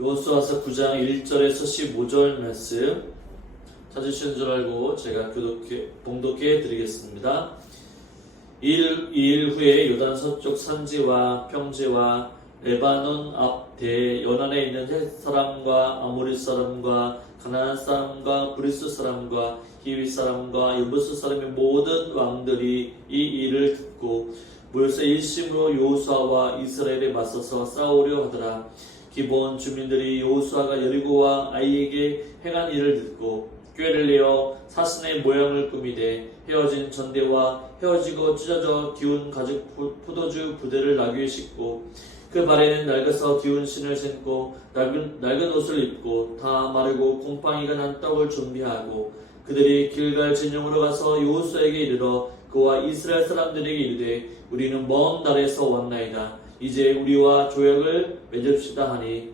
요호수아서 9장 1절에서 15절 말씀 찾으시는 줄 알고 제가 봉독해 드리겠습니다. 이일 후에 요단 서쪽 산지와 평지와 레바논 앞 대연안에 있는 헷 사람과 아모리 사람과 가나안 사람과 브리스 사람과 히위 사람과 여부스 사람의 모든 왕들이 이 일을 듣고 모여서 일심으로 여호수아와 이스라엘에 맞서서 싸우려 하더라. 기본 주민들이 여호수아가 여리고와 아이에게 행한 일을 듣고 꾀를 내어 사슴의 모양을 꾸미되 헤어진 전대와 헤어지고 찢어져 기운 가죽 포도주 부대를 나귀에 싣고 그 발에는 낡아서 기운 신을 신고 낡은 옷을 입고 다 마르고 곰팡이가 난 떡을 준비하고 그들이 길갈 진영으로 가서 여호수아에게 이르러 그와 이스라엘 사람들에게 이르되 우리는 먼 나라에서 왔나이다. 이제 우리와 조약을 맺읍시다 하니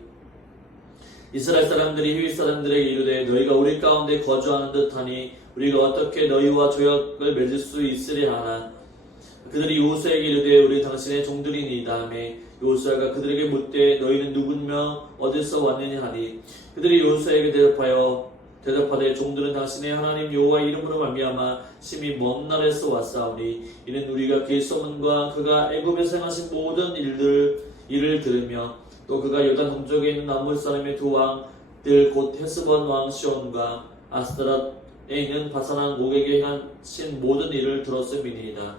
이스라엘 사람들이 히위 사람들에게 이르되 너희가 우리 가운데 거주하는 듯하니 우리가 어떻게 너희와 조약을 맺을 수 있으랴 하나 그들이 여호수아에게 이르되 우리 당신의 종들이니이다 하매 여호수아가 그들에게 묻되 너희는 누구며 어디서 왔느냐 하니 그들이 여호수아에게 대답하되 종들은 당신의 하나님 여호와 이름으로 말미암아 심히 먼 나라에서 왔사오니 이는 우리가 그의 소문과 그가 애굽에서 행하신 모든 일을 들으며 또 그가 요단 동쪽에 있는 아몰 사람의 두 왕들 곧 헤스본 왕 시온과 아스타랏에 있는 바산왕 옥에게 행하신 모든 일을 들었음이니이다.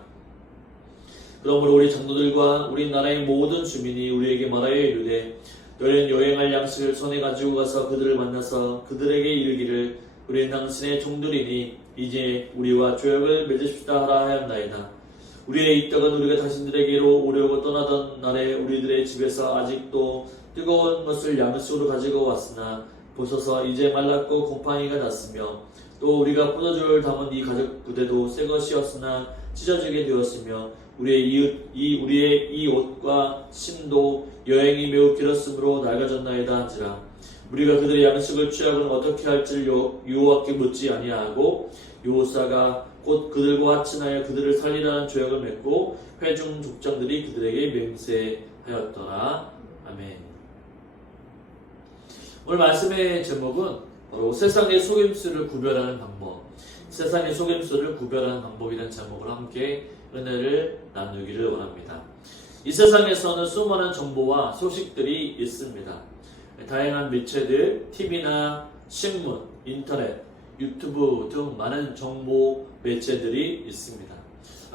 그러므로 우리 장로들과 우리 나라의 모든 주민이 우리에게 말하여 이르되 너희는 여행할 양식을 손에 가지고 가서 그들을 만나서 그들에게 이르기를 우리는 당신의 종들이니 이제 우리와 조약을 맺읍시다 하라 하였나이다. 우리의 이 떡은 우리가 당신들에게로 오려고 떠나던 날에 우리들의 집에서 아직도 뜨거운 것을 양식으로 가지고 왔으나 보소서 이제 말랐고 곰팡이가 났으며 또 우리가 포도주를 담은 이 가죽 부대도 새 것이었으나 찢어지게 되었으며 우리의 이 옷과 심도 여행이 매우 길었으므로 낡아졌나이다 한지라. 우리가 그들의 양식을 취하고는 어떻게 할지를 여호와께 묻지 아니하고 여호수아가 곧 그들과 친하여 그들을 살리라는 조약을 맺고 회중 족장들이 그들에게 맹세하였더라. 아멘. 오늘 말씀의 제목은 바로 세상의 속임수를 구별하는 방법, 세상의 속임수를 구별하는 방법이라는 제목으로 함께 은혜를 나누기를 원합니다. 이 세상에서는 수많은 정보와 소식들이 있습니다. 다양한 매체들, TV나 신문, 인터넷, 유튜브 등 많은 정보 매체들이 있습니다.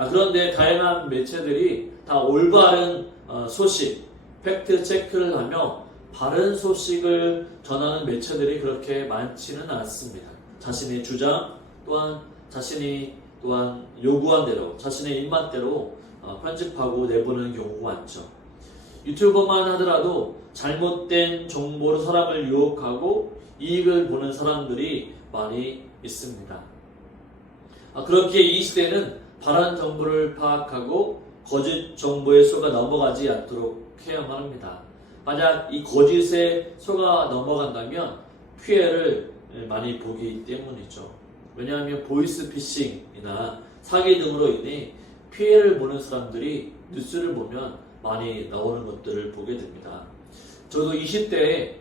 그런데 다양한 매체들이 다 올바른 소식, 팩트 체크를 하며 바른 소식을 전하는 매체들이 그렇게 많지는 않습니다. 자신의 주장 자신이 요구한 대로 자신의 입맛대로 편집하고 내보내는 경우가 많죠. 유튜버만 하더라도 잘못된 정보로 사람을 유혹하고 이익을 보는 사람들이 많이 있습니다. 그렇기에 이 시대는 바른 정보를 파악하고 거짓 정보에 속아 넘어가지 않도록 해야만 합니다. 만약 이 거짓에 속아 넘어간다면 피해를 많이 보기 때문이죠. 왜냐하면 보이스피싱이나 사기 등으로 인해 피해를 보는 사람들이 뉴스를 보면 많이 나오는 것들을 보게 됩니다. 저도 20대에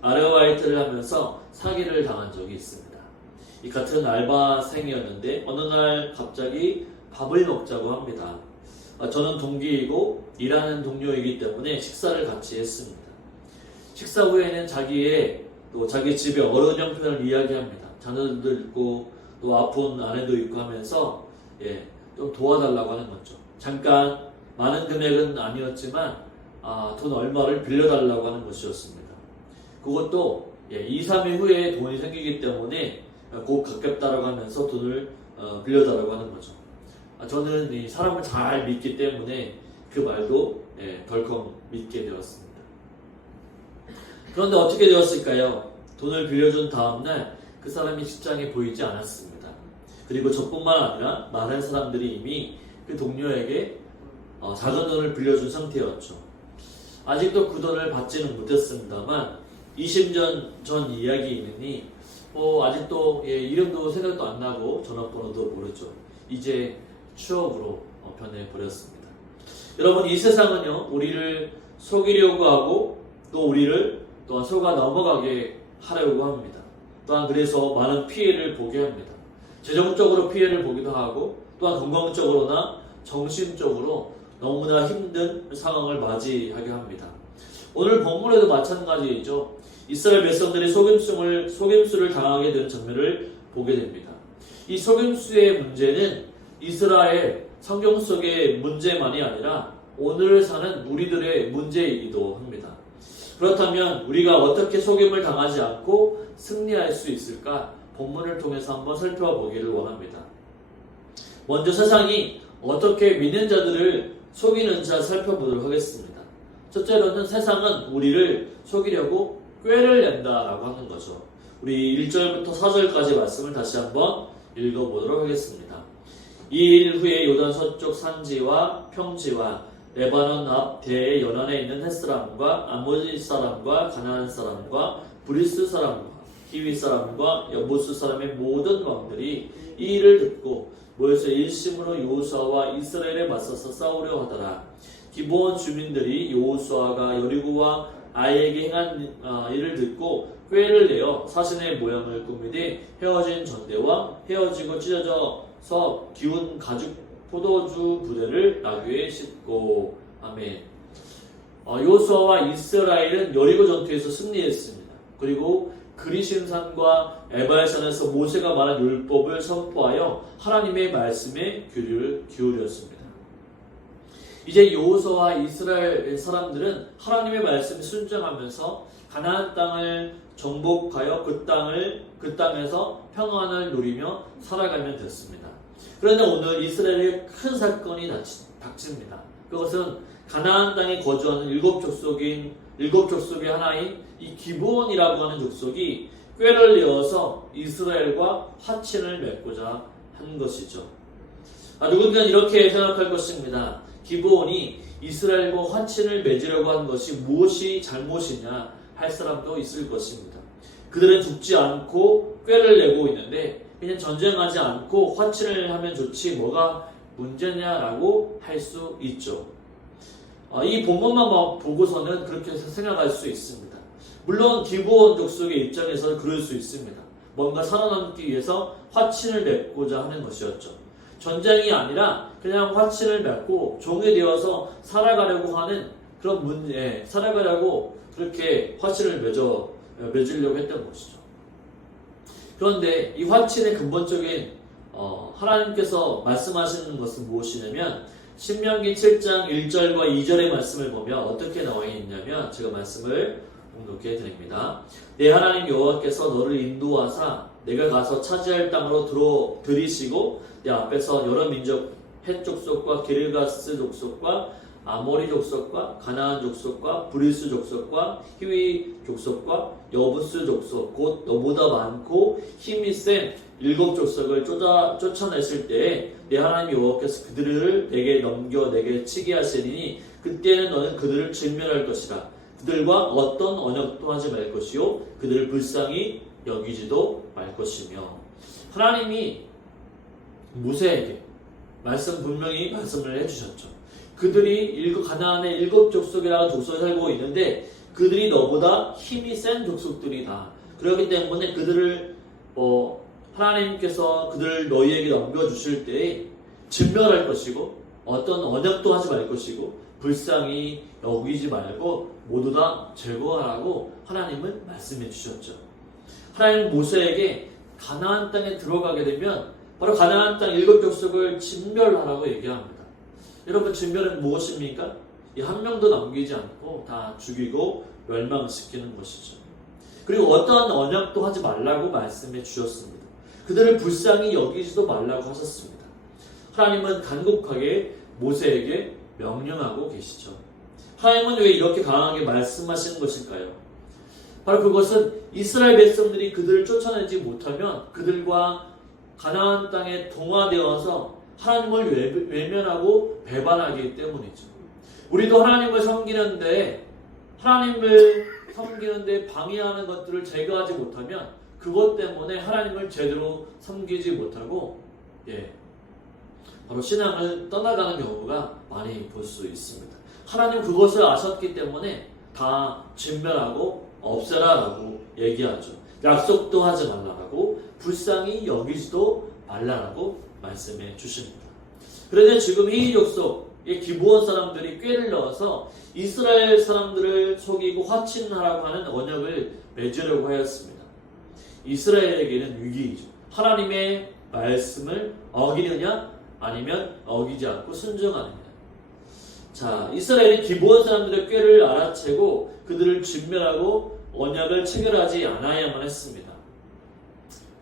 아르바이트를 하면서 사기를 당한 적이 있습니다. 이 같은 알바생이었는데 어느 날 갑자기 밥을 먹자고 합니다. 저는 동기이고 일하는 동료이기 때문에 식사를 같이 했습니다. 식사 후에는 자기 집의 어려운 형편을 이야기합니다. 자녀들도 있고 또 아픈 아내도 있고 하면서 좀 도와달라고 하는 거죠. 잠깐 많은 금액은 아니었지만 돈 얼마를 빌려달라고 하는 것이었습니다. 그것도 2, 3일 후에 돈이 생기기 때문에 곧 갚겠다라고 하면서 돈을 빌려달라고 하는 거죠. 저는 이 사람을 잘 믿기 때문에 그 말도 덜컥 믿게 되었습니다. 그런데 어떻게 되었을까요? 돈을 빌려준 다음날 그 사람이 직장에 보이지 않았습니다. 그리고 저뿐만 아니라 많은 사람들이 이미 그 동료에게 작은 돈을 빌려준 상태였죠. 아직도 그 돈을 받지는 못했습니다만 20년 전 이야기이니 아직도 이름도 생각도 안 나고 전화번호도 모르죠. 이제 추억으로 변해버렸습니다. 여러분, 이 세상은요 우리를 속이려고 하고 또 우리를 또한 속아 넘어가게 하려고 합니다. 또한 그래서 많은 피해를 보게 합니다. 재정적으로 피해를 보기도 하고 또한 건강적으로나 정신적으로 너무나 힘든 상황을 맞이하게 합니다. 오늘 본문에도 마찬가지이죠. 이스라엘 백성들이 속임수를 당하게 되는 장면을 보게 됩니다. 이 속임수의 문제는 이스라엘 성경 속의 문제만이 아니라 오늘 사는 우리들의 문제이기도 합니다. 그렇다면 우리가 어떻게 속임을 당하지 않고 승리할 수 있을까? 본문을 통해서 한번 살펴보기를 원합니다. 먼저 세상이 어떻게 믿는 자들을 속이는지 살펴보도록 하겠습니다. 첫째로는 세상은 우리를 속이려고 꾀를 낸다라고 하는 거죠. 우리 1절부터 4절까지 말씀을 다시 한번 읽어보도록 하겠습니다. 이 일 후에 요단 서쪽 산지와 평지와 레바논 앞 대의 연안에 있는 햇사람과 아모리 사람과 가나안 사람과 브리스 사람과 히위 사람과 여부스 사람의 모든 왕들이 이 일을 듣고 모여서 일심으로 여호수아와 이스라엘에 맞서서 싸우려 하더라. 기브온 주민들이 여호수아가 여리고와 아이에게 행한 일을 듣고 꾀를 내어 사신의 모양을 꾸미되 헤어진 전대와 헤어지고 찢어져서 기운 가죽 포도주 부대를 나귀에 싣고. 아멘. 여호수아와 이스라엘은 여리고 전투에서 승리했습니다. 그리고 그리심산과 에발산에서 모세가 말한 율법을 선포하여 하나님의 말씀에 귀를 기울였습니다. 이제 여호수아와 이스라엘 사람들은 하나님의 말씀에 순종하면서 가나안 땅을 정복하여 그 땅에서 평안을 누리며 살아가면 됐습니다. 그런데 오늘 이스라엘에 큰 사건이 닥칩니다. 그것은 가나안 땅에 거주하는 일곱 족속의 하나인 이 기브온이라고 하는 족속이 꾀를 내어서 이스라엘과 화친을 맺고자 한 것이죠. 누군가는 이렇게 생각할 것입니다. 기브온이 이스라엘과 화친을 맺으려고 한 것이 무엇이 잘못이냐 할 사람도 있을 것입니다. 그들은 죽지 않고 꾀를 내고 있는데 그냥 전쟁하지 않고 화친을 하면 좋지 뭐가 문제냐라고 할 수 있죠. 이 본문만 보고서는 그렇게 생각할 수 있습니다. 물론 기브온 족속의 입장에서는 그럴 수 있습니다. 뭔가 살아남기 위해서 화친을 맺고자 하는 것이었죠. 전쟁이 아니라 그냥 화친을 맺고 종이 되어서 살아가려고 하는 그런 문제, 살아가려고 그렇게 화친을 맺으려고 했던 것이죠. 그런데 이 화친의 근본적인 하나님께서 말씀하시는 것은 무엇이냐면 신명기 7장 1절과 2절의 말씀을 보면 어떻게 나와 있냐면 제가 말씀을 공독해 드립니다. 내 하나님 여호와께서 너를 인도하사 내가 가서 차지할 땅으로 들이시고 내 앞에서 여러 민족 헷 족속과 기르가스 족속과 아모리 족속과 가나안 족속과 브리스 족속과 히위 족속과 여부스 족속 곧 너보다 많고 힘이 센 일곱 족속을 쫓아냈을 때에 내 하나님 여호와께서 그들을 내게 넘겨 내게 치게 하시리니 그때는 너는 그들을 진멸할 것이라. 그들과 어떤 언약도 하지 말 것이요 그들을 불쌍히 여기지도 말 것이며. 하나님이 모세에게 분명히 말씀을 해주셨죠. 그들이 가나안의 일곱 족속이라는 족속에 살고 있는데 그들이 너보다 힘이 센 족속들이다. 그렇기 때문에 그들을 하나님께서 그들을 너희에게 넘겨주실 때에 진멸할 것이고 어떤 언약도 하지 말 것이고 불쌍히 여기지 말고 모두 다 제거하라고 하나님은 말씀해 주셨죠. 하나님은 모세에게 가나안 땅에 들어가게 되면 바로 가나안 땅 일곱 족속을 진멸하라고 얘기합니다. 여러분, 진멸은 무엇입니까? 이 한 명도 남기지 않고 다 죽이고 멸망시키는 것이죠. 그리고 어떠한 언약도 하지 말라고 말씀해 주셨습니다. 그들을 불쌍히 여기지도 말라고 하셨습니다. 하나님은 간곡하게 모세에게 명령하고 계시죠. 하나님은 왜 이렇게 강하게 말씀하시는 것일까요? 바로 그것은 이스라엘 백성들이 그들을 쫓아내지 못하면 그들과 가나안 땅에 동화되어서 하나님을 외면하고 배반하기 때문이죠. 우리도 하나님을 섬기는데 방해하는 것들을 제거하지 못하면 그것 때문에 하나님을 제대로 섬기지 못하고 바로 신앙을 떠나가는 경우가 많이 볼 수 있습니다. 하나님 그것을 아셨기 때문에 다 진멸하고 없애라라고 얘기하죠. 약속도 하지 말라라고, 불쌍히 여기지도 말라라고 말씀해 주십니다. 그런데 지금 이 족속의 기브온 사람들이 꾀를 넣어서 이스라엘 사람들을 속이고 화친하라고 하는 언약을 맺으려고 하였습니다. 이스라엘에게는 위기이죠. 하나님의 말씀을 어기느냐 아니면 어기지 않고 순종하느냐. 자, 이스라엘이 기브온 사람들의 꾀를 알아채고 그들을 진멸하고 언약을 체결하지 않아야만 했습니다.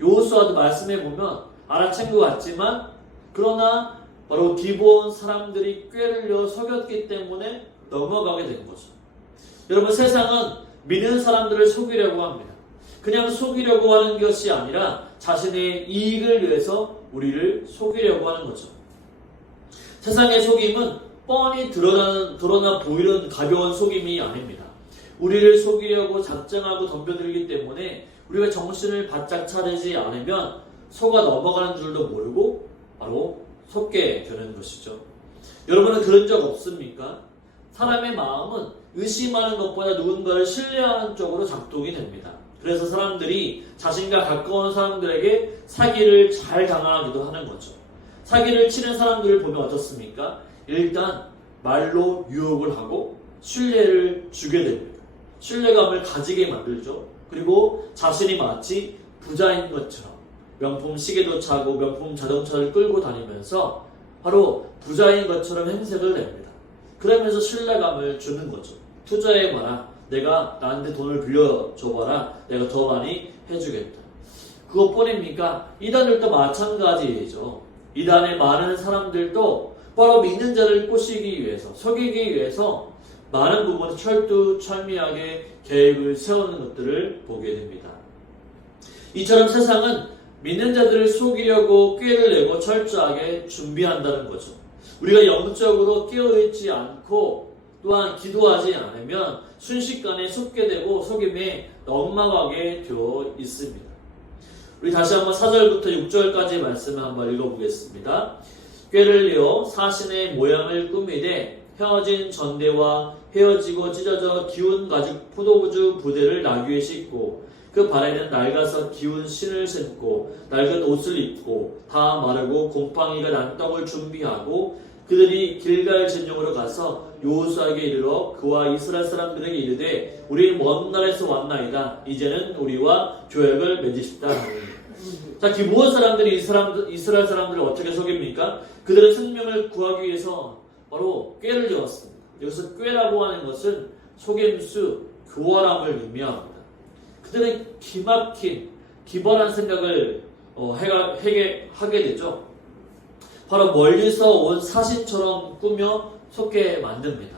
여호수아도 말씀해 보면 알아챈 것 같지만, 그러나 바로 기브온 사람들이 꾀를 내어 속였기 때문에 넘어가게 된 거죠. 여러분, 세상은 믿는 사람들을 속이려고 합니다. 그냥 속이려고 하는 것이 아니라 자신의 이익을 위해서 우리를 속이려고 하는 거죠. 세상의 속임은 뻔히 드러나 보이는 가벼운 속임이 아닙니다. 우리를 속이려고 작정하고 덤벼들기 때문에 우리가 정신을 바짝 차리지 않으면 속아 넘어가는 줄도 모르고 바로 속게 되는 것이죠. 여러분은 그런 적 없습니까? 사람의 마음은 의심하는 것보다 누군가를 신뢰하는 쪽으로 작동이 됩니다. 그래서 사람들이 자신과 가까운 사람들에게 사기를 잘 당하기도 하는 거죠. 사기를 치는 사람들을 보면 어떻습니까? 일단 말로 유혹을 하고 신뢰를 주게 됩니다. 신뢰감을 가지게 만들죠. 그리고 자신이 마치 부자인 것처럼 명품 시계도 차고 명품 자동차를 끌고 다니면서 바로 부자인 것처럼 행색을 냅니다. 그러면서 신뢰감을 주는 거죠. 투자해봐라. 내가 나한테 돈을 빌려줘봐라. 내가 더 많이 해주겠다. 그것뿐입니까? 이단들도 마찬가지이죠. 이단에 많은 사람들도 바로 믿는 자를 꼬시기 위해서, 속이기 위해서 많은 부분에 철두철미하게 계획을 세우는 것들을 보게 됩니다. 이처럼 세상은 믿는 자들을 속이려고 꾀를 내고 철저하게 준비한다는 거죠. 우리가 영적으로 깨어있지 않고 또한 기도하지 않으면 순식간에 속게 되고 속임에 넘어가게 되어 있습니다. 우리 다시 한번 4절부터 6절까지의 말씀을 한번 읽어보겠습니다. 꾀를 내어 사신의 모양을 꾸미되 헤어진 전대와 헤어지고 찢어져 기운 가죽 포도주 부대를 나귀에 싣고 그 발에는 낡아서 기운 신을 신고 낡은 옷을 입고 다 마르고 곰팡이가 난 떡을 준비하고 그들이 길갈 진영으로 가서 여호수아에게 이르러 그와 이스라엘 사람들에게 이르되 우리 먼 날에서 왔나이다. 이제는 우리와 교역을 맺으십다. 자, 기브온 사람들이 이스라엘 사람들을 어떻게 속입니까? 그들의 생명을 구하기 위해서 바로 꾀를 내었습니다. 여기서 꾀라고 하는 것은 속임수, 교활함을 의미합니다. 그들은 기막힌, 기발한 생각을 하게 되죠. 바로 멀리서 온 사신처럼 꾸며 속게 만듭니다.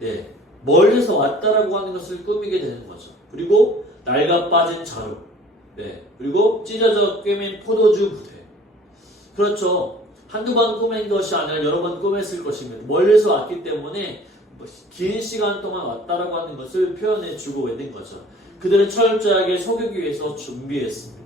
네, 멀리서 왔다라고 하는 것을 꾸미게 되는 거죠. 그리고 낡아 빠진 자루, 네, 그리고 찢어져 꿰맨 포도주 부대. 그렇죠. 한두 번 꾸민 것이 아니라 여러 번 꾸몄을 것입니다. 멀리서 왔기 때문에 긴 시간 동안 왔다라고 하는 것을 표현해 주고 있는 거죠. 그들은 철저하게 속이기 위해서 준비했습니다.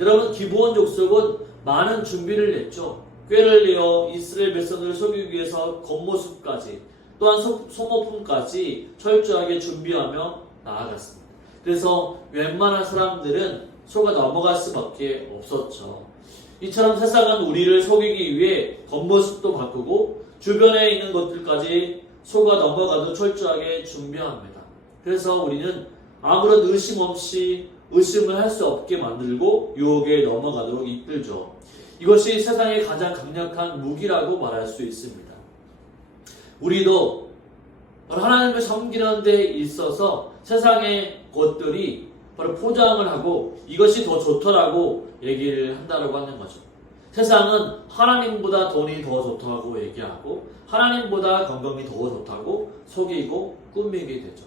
여러분, 기브온 족속은 많은 준비를 했죠. 꾀를 내어 이스라엘 백성들을 속이기 위해서 겉모습까지 또한 소모품까지 철저하게 준비하며 나아갔습니다. 그래서 웬만한 사람들은 속아 넘어갈 수밖에 없었죠. 이처럼 세상은 우리를 속이기 위해 겉모습도 바꾸고 주변에 있는 것들까지 속아 넘어가도 철저하게 준비합니다. 그래서 우리는 아무런 의심 없이 의심을 할 수 없게 만들고 유혹에 넘어가도록 이끌죠. 이것이 세상의 가장 강력한 무기라고 말할 수 있습니다. 우리도 하나님을 섬기는 데 있어서 세상의 것들이 바로 포장을 하고 이것이 더 좋더라고 얘기를 한다고 하는 거죠. 세상은 하나님보다 돈이 더 좋다고 얘기하고 하나님보다 건강이 더 좋다고 속이고 꾸미게 되죠.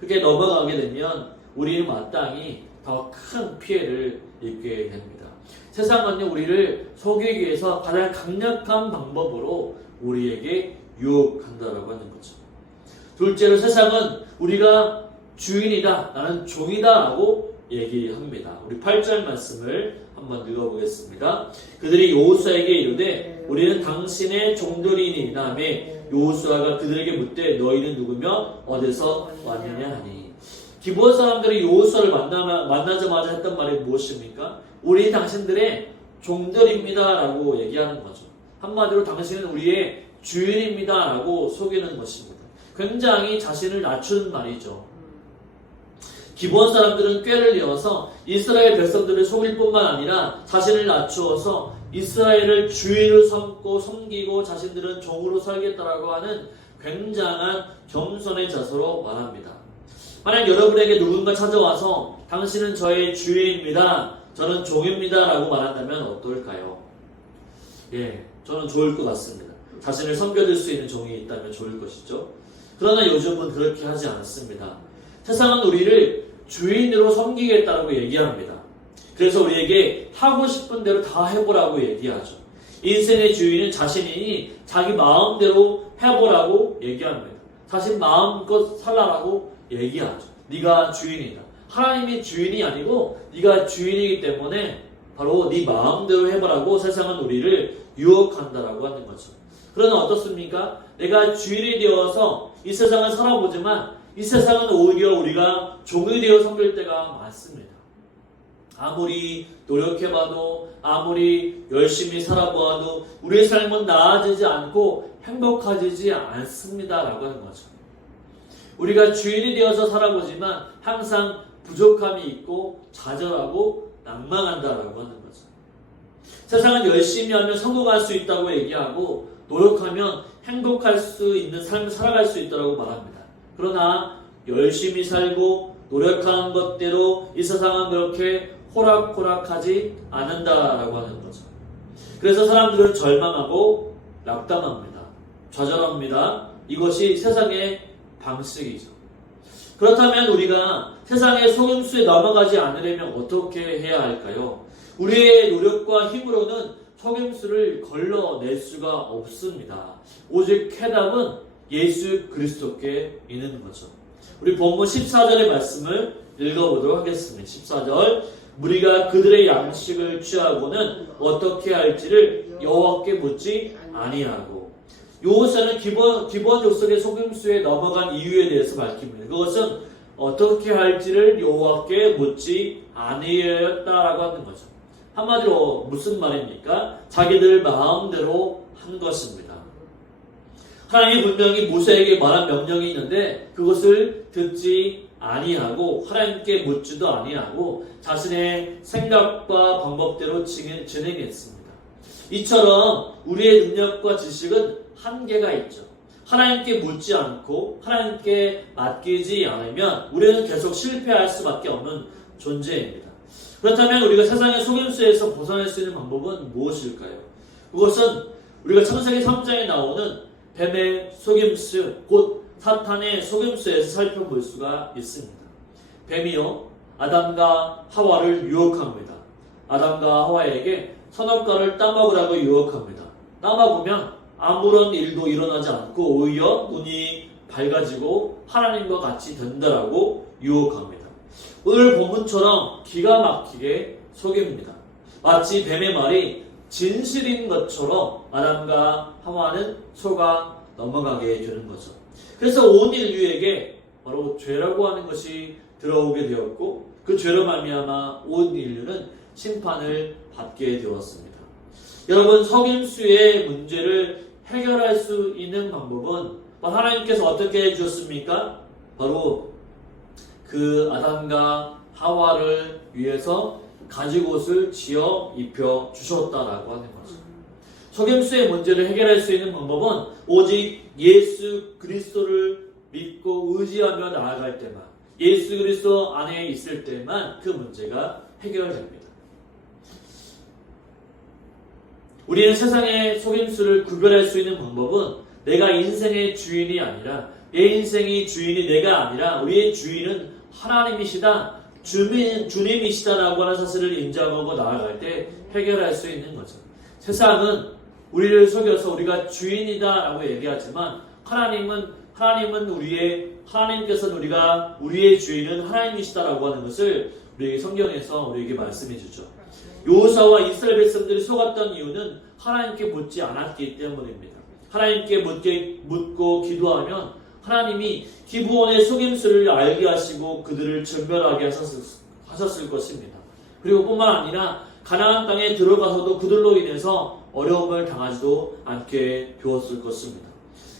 그렇게 넘어가게 되면 우리는 마땅히 더 큰 피해를 입게 됩니다. 세상은요, 우리를 속이기 위해서 가장 강력한 방법으로 우리에게 유혹한다라고 하는 거죠. 둘째로 세상은 우리가 주인이다, 나는 종이다 라고 얘기합니다. 우리 8절 말씀을 한번 읽어보겠습니다. 그들이 여호수아에게 이르되 우리는 당신의 종들이니이다 하매 여호수아가 그들에게 묻되 너희는 누구며 어디서 왔느냐 하니. 기브온 사람들이 여호수아를 만나자마자 했던 말이 무엇입니까? 우리 당신들의 종들입니다 라고 얘기하는 거죠. 한마디로 당신은 우리의 주인입니다 라고 속이는 것입니다. 굉장히 자신을 낮추는 말이죠. 기브온 사람들은 꾀를 이어서 이스라엘 백성들을 속일 뿐만 아니라 자신을 낮추어서 이스라엘을 주인으로 삼고 섬기고 자신들은 종으로 살겠다라고 하는 굉장한 겸손의 자세로 말합니다. 만약 여러분에게 누군가 찾아와서 당신은 저의 주인입니다, 저는 종입니다 라고 말한다면 어떨까요? 저는 좋을 것 같습니다. 자신을 섬겨줄 수 있는 종이 있다면 좋을 것이죠. 그러나 요즘은 그렇게 하지 않습니다. 세상은 우리를 주인으로 섬기겠다고 얘기합니다. 그래서 우리에게 하고 싶은 대로 다 해보라고 얘기하죠. 인생의 주인은 자신이 자기 마음대로 해보라고 얘기합니다. 자신 마음껏 살라라고 얘기하죠. 네가 주인이다. 하나님이 주인이 아니고 네가 주인이기 때문에 바로 네 마음대로 해보라고 세상은 우리를 유혹한다라고 하는 거죠. 그러나 어떻습니까? 내가 주인이 되어서 이 세상을 살아보지만 이 세상은 오히려 우리가 종이 되어 섬길 때가 많습니다. 아무리 노력해봐도 아무리 열심히 살아보아도 우리의 삶은 나아지지 않고 행복해지지 않습니다 라고 하는 거죠. 우리가 주인이 되어서 살아보지만 항상 부족함이 있고 좌절하고 낭망한다라고 하는 거죠. 세상은 열심히 하면 성공할 수 있다고 얘기하고 노력하면 행복할 수 있는 삶을 살아갈 수 있다고 말합니다. 그러나 열심히 살고 노력하는 것대로 이 세상은 그렇게 호락호락하지 않는다라고 하는 거죠. 그래서 사람들은 절망하고 낙담합니다. 좌절합니다. 이것이 세상의 방식이죠. 그렇다면 우리가 세상의 속임수에 넘어가지 않으려면 어떻게 해야 할까요? 우리의 노력과 힘으로는 속임수를 걸러낼 수가 없습니다. 오직 해답은 예수 그리스도께 있는 거죠. 우리 본문 14절의 말씀을 읽어보도록 하겠습니다. 14절, 무리가 그들의 양식을 취하고는 어떻게 할지를 여호와께 묻지 아니하고. 여호수아는 기본 족속의 속임수에 넘어간 이유에 대해서 밝힙니다. 그것은 어떻게 할지를 여호와께 묻지 아니하였다라고 하는 거죠. 한마디로 무슨 말입니까? 자기들 마음대로 한 것입니다. 하나님이 분명히 모세에게 말한 명령이 있는데 그것을 듣지 아니하고 하나님께 묻지도 아니하고 자신의 생각과 방법대로 진행했습니다. 이처럼 우리의 능력과 지식은 한계가 있죠. 하나님께 묻지 않고 하나님께 맡기지 않으면 우리는 계속 실패할 수밖에 없는 존재입니다. 그렇다면 우리가 세상의 속임수에서 벗어날 수 있는 방법은 무엇일까요? 그것은 우리가 창세기 3장에 나오는 뱀의 속임수, 곧 사탄의 속임수에서 살펴볼 수가 있습니다. 뱀이요, 아담과 하와를 유혹합니다. 아담과 하와에게 선악과를 따먹으라고 유혹합니다. 따먹으면 아무런 일도 일어나지 않고 오히려 눈이 밝아지고 하나님과 같이 된다라고 유혹합니다. 오늘 본문처럼 기가 막히게 속입니다. 마치 뱀의 말이 진실인 것처럼 아담과 하와는 속아 넘어가게 되는 거죠. 그래서 온 인류에게 바로 죄라고 하는 것이 들어오게 되었고 그 죄로 말미암아 온 인류는 심판을 받게 되었습니다. 여러분, 속임수의 문제를 해결할 수 있는 방법은 하나님께서 어떻게 해주셨습니까? 바로 그 아담과 하와를 위해서 가죽옷을 지어 입혀 주셨다라고 하는 거죠. 속임수의 문제를 해결할 수 있는 방법은 오직 예수 그리스도를 믿고 의지하며 나아갈 때만, 예수 그리스도 안에 있을 때만 그 문제가 해결됩니다. 우리는 세상의 속임수를 구별할 수 있는 방법은 내가 인생의 주인이 아니라, 내 인생이 주인이 내가 아니라 우리의 주인은 하나님이시다, 주님이시다라고 하는 사실을 인정하고 나아갈 때 해결할 수 있는 거죠. 세상은 우리를 속여서 우리가 주인이다라고 얘기하지만 하나님께서는 우리의 주인은 하나님이시다라고 하는 것을 우리에게 성경에서 우리에게 말씀해 주죠. 여호수아와 이스라엘 백성들이 속았던 이유는 하나님께 묻지 않았기 때문입니다. 하나님께 묻고 기도하면 하나님이 기브온의 속임수를 알게 하시고 그들을 전멸하게 하셨을 것입니다. 그리고 뿐만 아니라 가나안 땅에 들어가서도 그들로 인해서 어려움을 당하지도 않게 되었을 것입니다.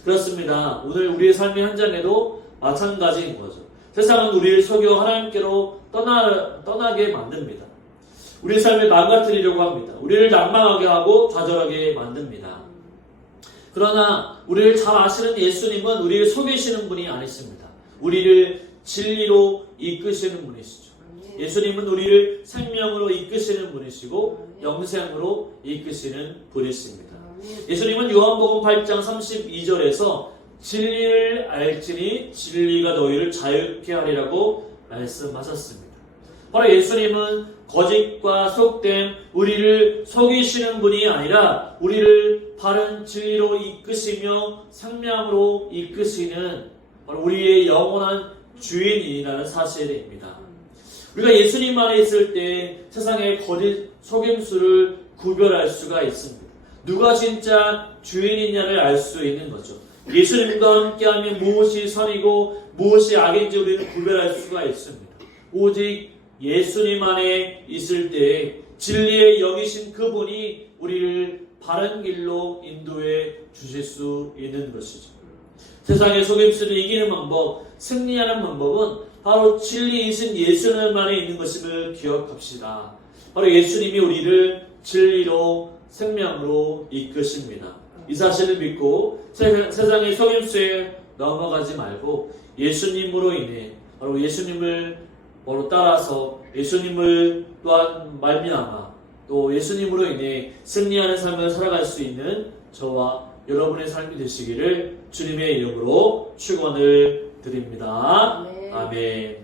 그렇습니다. 오늘 우리의 삶의 현장에도 마찬가지인 거죠. 세상은 우리를 속여 하나님께로 떠나게 만듭니다. 우리의 삶을 망가뜨리려고 합니다. 우리를 낭망하게 하고 좌절하게 만듭니다. 그러나 우리를 잘 아시는 예수님은 우리를 속이시는 분이 아니십니다. 우리를 진리로 이끄시는 분이시죠. 예수님은 우리를 생명으로 이끄시는 분이시고 영생으로 이끄시는 분이십니다. 예수님은 요한복음 8장 32절에서 진리를 알지니 진리가 너희를 자유케 하리라고 말씀하셨습니다. 바로 예수님은 거짓과 속됨, 우리를 속이시는 분이 아니라 우리를 바른 진리로 이끄시며 생명으로 이끄시는 바로 우리의 영원한 주인이라는 사실입니다. 우리가 예수님 안에 있을 때 세상의 거짓 속임수를 구별할 수가 있습니다. 누가 진짜 주인이냐를 알 수 있는 거죠. 예수님과 함께하면 무엇이 선이고 무엇이 악인지 우리는 구별할 수가 있습니다. 오직 예수님 안에 있을 때 진리의 영이신 그분이 우리를 바른 길로 인도해 주실 수 있는 것이죠. 세상의 속임수를 이기는 방법, 승리하는 방법은 바로 진리이신 예수님 안에 있는 것임을 기억합시다. 바로 예수님이 우리를 진리로 생명으로 이끄십니다. 이 사실을 믿고 세상의 속임수에 넘어가지 말고 예수님으로 인해 바로 예수님을 따라서 예수님을 또한 말미암아 또 예수님으로 인해 승리하는 삶을 살아갈 수 있는 저와 여러분의 삶이 되시기를 주님의 이름으로 축원을 드립니다. 아멘.